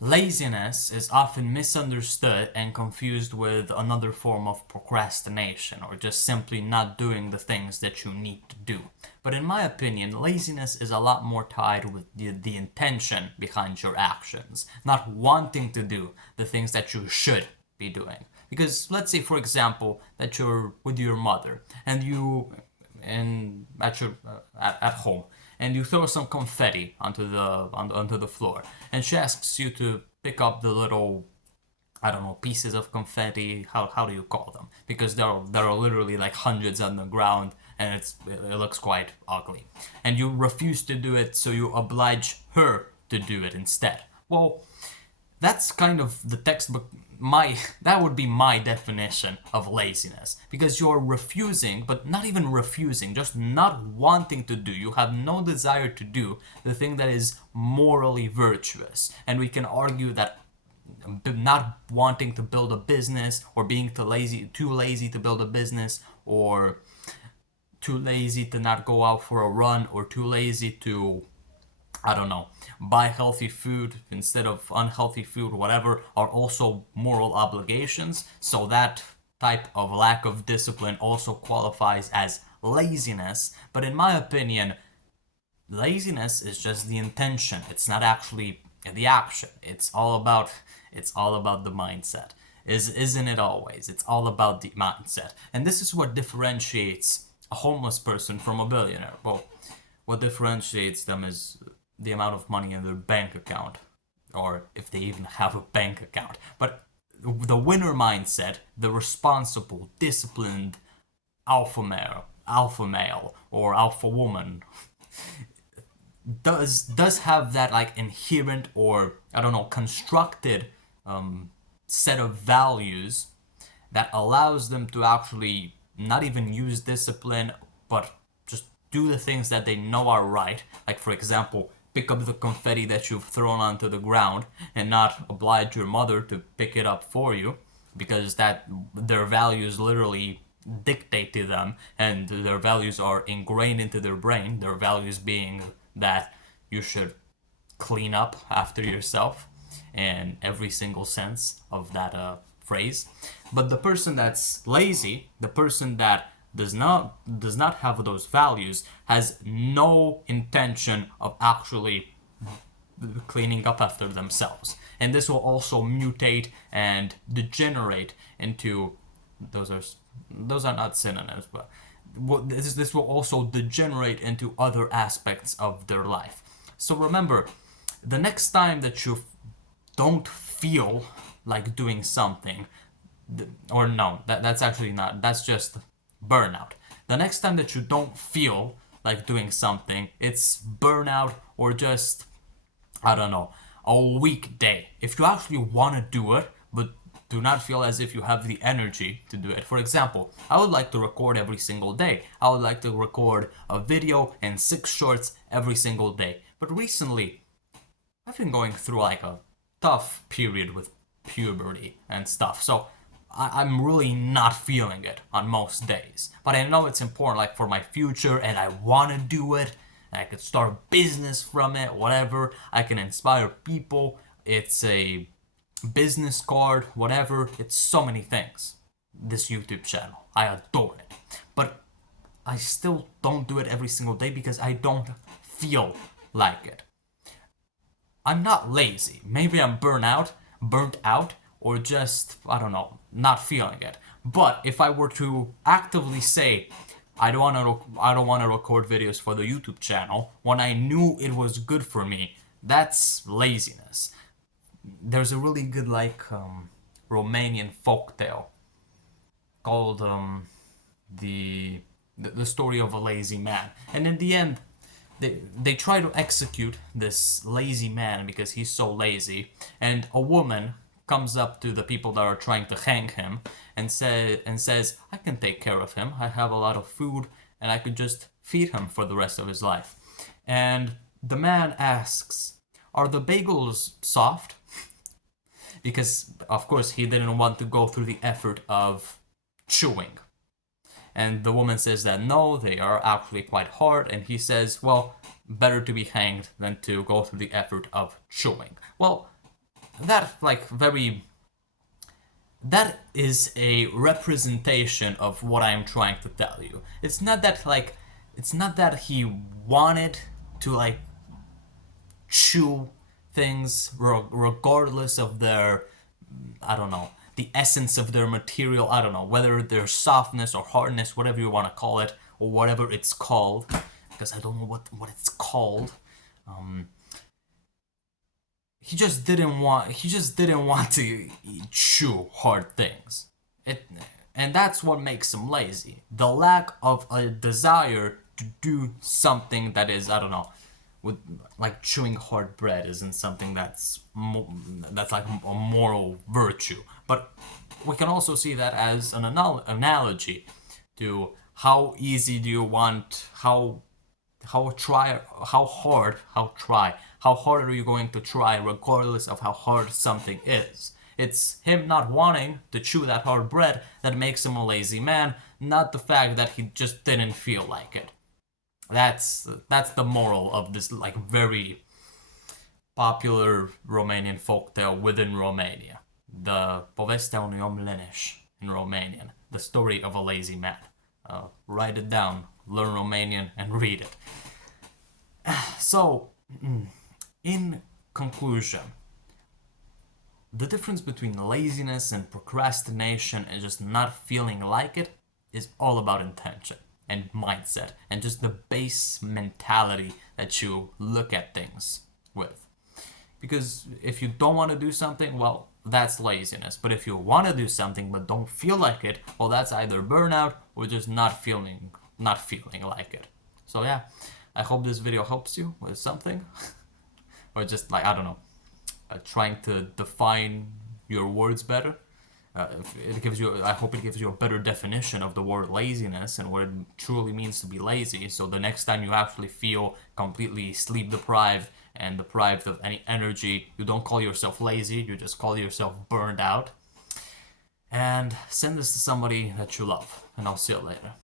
Laziness is often misunderstood and confused with another form of procrastination or just simply not doing the things that you need to do. But in my opinion, laziness is a lot more tied with the intention behind your actions, not wanting to do the things that you should be doing. Because let's say, for example, that you're with your mother and you and at home and you throw some confetti onto the floor and she asks you to pick up the little, I don't know, pieces of confetti. How do you call them? Because there are literally like hundreds on the ground and it looks quite ugly, and you refuse to do it, so you oblige her to do it instead. Well, that's kind of the textbook. That would be my definition of laziness, because you're refusing, but not even refusing, just not wanting to do. You have no desire to do the thing that is morally virtuous. And we can argue that not wanting to build a business, or being too lazy to build a business, or too lazy to not go out for a run, or too lazy to, I don't know, buy healthy food instead of unhealthy food, whatever, are also moral obligations. So that type of lack of discipline also qualifies as laziness. But in my opinion, laziness is just the intention. It's not actually the action. It's all about the mindset. Isn't it always? It's all about the mindset. And this is what differentiates a homeless person from a billionaire. Well, what differentiates them is the amount of money in their bank account, or if they even have a bank account. But the winner mindset, the responsible, disciplined alpha male or alpha woman, does have that like inherent, or I don't know, constructed set of values that allows them to actually not even use discipline, but just do the things that they know are right. Like, for example, pick up the confetti that you've thrown onto the ground and not oblige your mother to pick it up for you, because that their values literally dictate to them, and their values are ingrained into their brain. Their values being that you should clean up after yourself in every single sense of that phrase. But the person that's lazy, the person that does not have those values, has no intention of actually cleaning up after themselves. And this will also mutate and degenerate into, those are not synonyms, but this will also degenerate into other aspects of their life. So remember, the next time that you don't feel like doing something, or no, that's actually not, that's just burnout. The next time that you don't feel like doing something, it's burnout, or just, I don't know, a weekday. If you actually want to do it, but do not feel as if you have the energy to do it. For example, I would like to record every single day. I would like to record a video and 6 shorts every single day. But recently, I've been going through like a tough period with puberty and stuff. So I'm really not feeling it on most days. But I know it's important, like, for my future, and I want to do it. And I could start a business from it, whatever. I can inspire people. It's a business card, whatever. It's so many things. This YouTube channel, I adore it. But I still don't do it every single day because I don't feel like it. I'm not lazy. Maybe I'm burnt out, or just, I don't know, not feeling it. But if I were to actively say, I don't want to record videos for the YouTube channel when I knew it was good for me, that's laziness. There's a really good Romanian folktale called the story of a lazy man, and in the end, they try to execute this lazy man because he's so lazy, and a woman comes up to the people that are trying to hang him and says, I can take care of him. I have a lot of food and I could just feed him for the rest of his life. And the man asks, are the bagels soft? Because of course he didn't want to go through the effort of chewing. And the woman says that no, they are actually quite hard. And he says, well, better to be hanged than to go through the effort of chewing. Well, that like very that is a representation of what I'm trying to tell you. It's not that he wanted to like chew things regardless of their, I don't know, the essence of their material. I don't know whether their softness or hardness, whatever you want to call it, or whatever it's called, because I don't know what it's called. He just didn't want to chew hard things. It and that's what makes him lazy. The lack of a desire to do something that is, I don't know, with like chewing hard bread isn't something that's like a moral virtue. But we can also see that as an analogy to how easy do you want, how hard are you going to try regardless of how hard something is. It's him not wanting to chew that hard bread that makes him a lazy man, not the fact that he just didn't feel like it. That's the moral of this like very popular Romanian folktale within Romania, the Povestea unui om leneș in Romanian, the story of a lazy man. Write it down, learn Romanian, and read it. So, in conclusion, the difference between laziness and procrastination and just not feeling like it is all about intention and mindset and just the base mentality that you look at things with. Because if you don't want to do something, well, that's laziness. But if you want to do something but don't feel like it, well, that's either burnout or just not feeling like it. So yeah, I hope this video helps you with something, or just like, I don't know, trying to define your words better. It gives you, I hope it gives you a better definition of the word laziness and what it truly means to be lazy. So the next time you actually feel completely sleep deprived and deprived of any energy, you don't call yourself lazy, you just call yourself burned out. And send this to somebody that you love, and I'll see you later.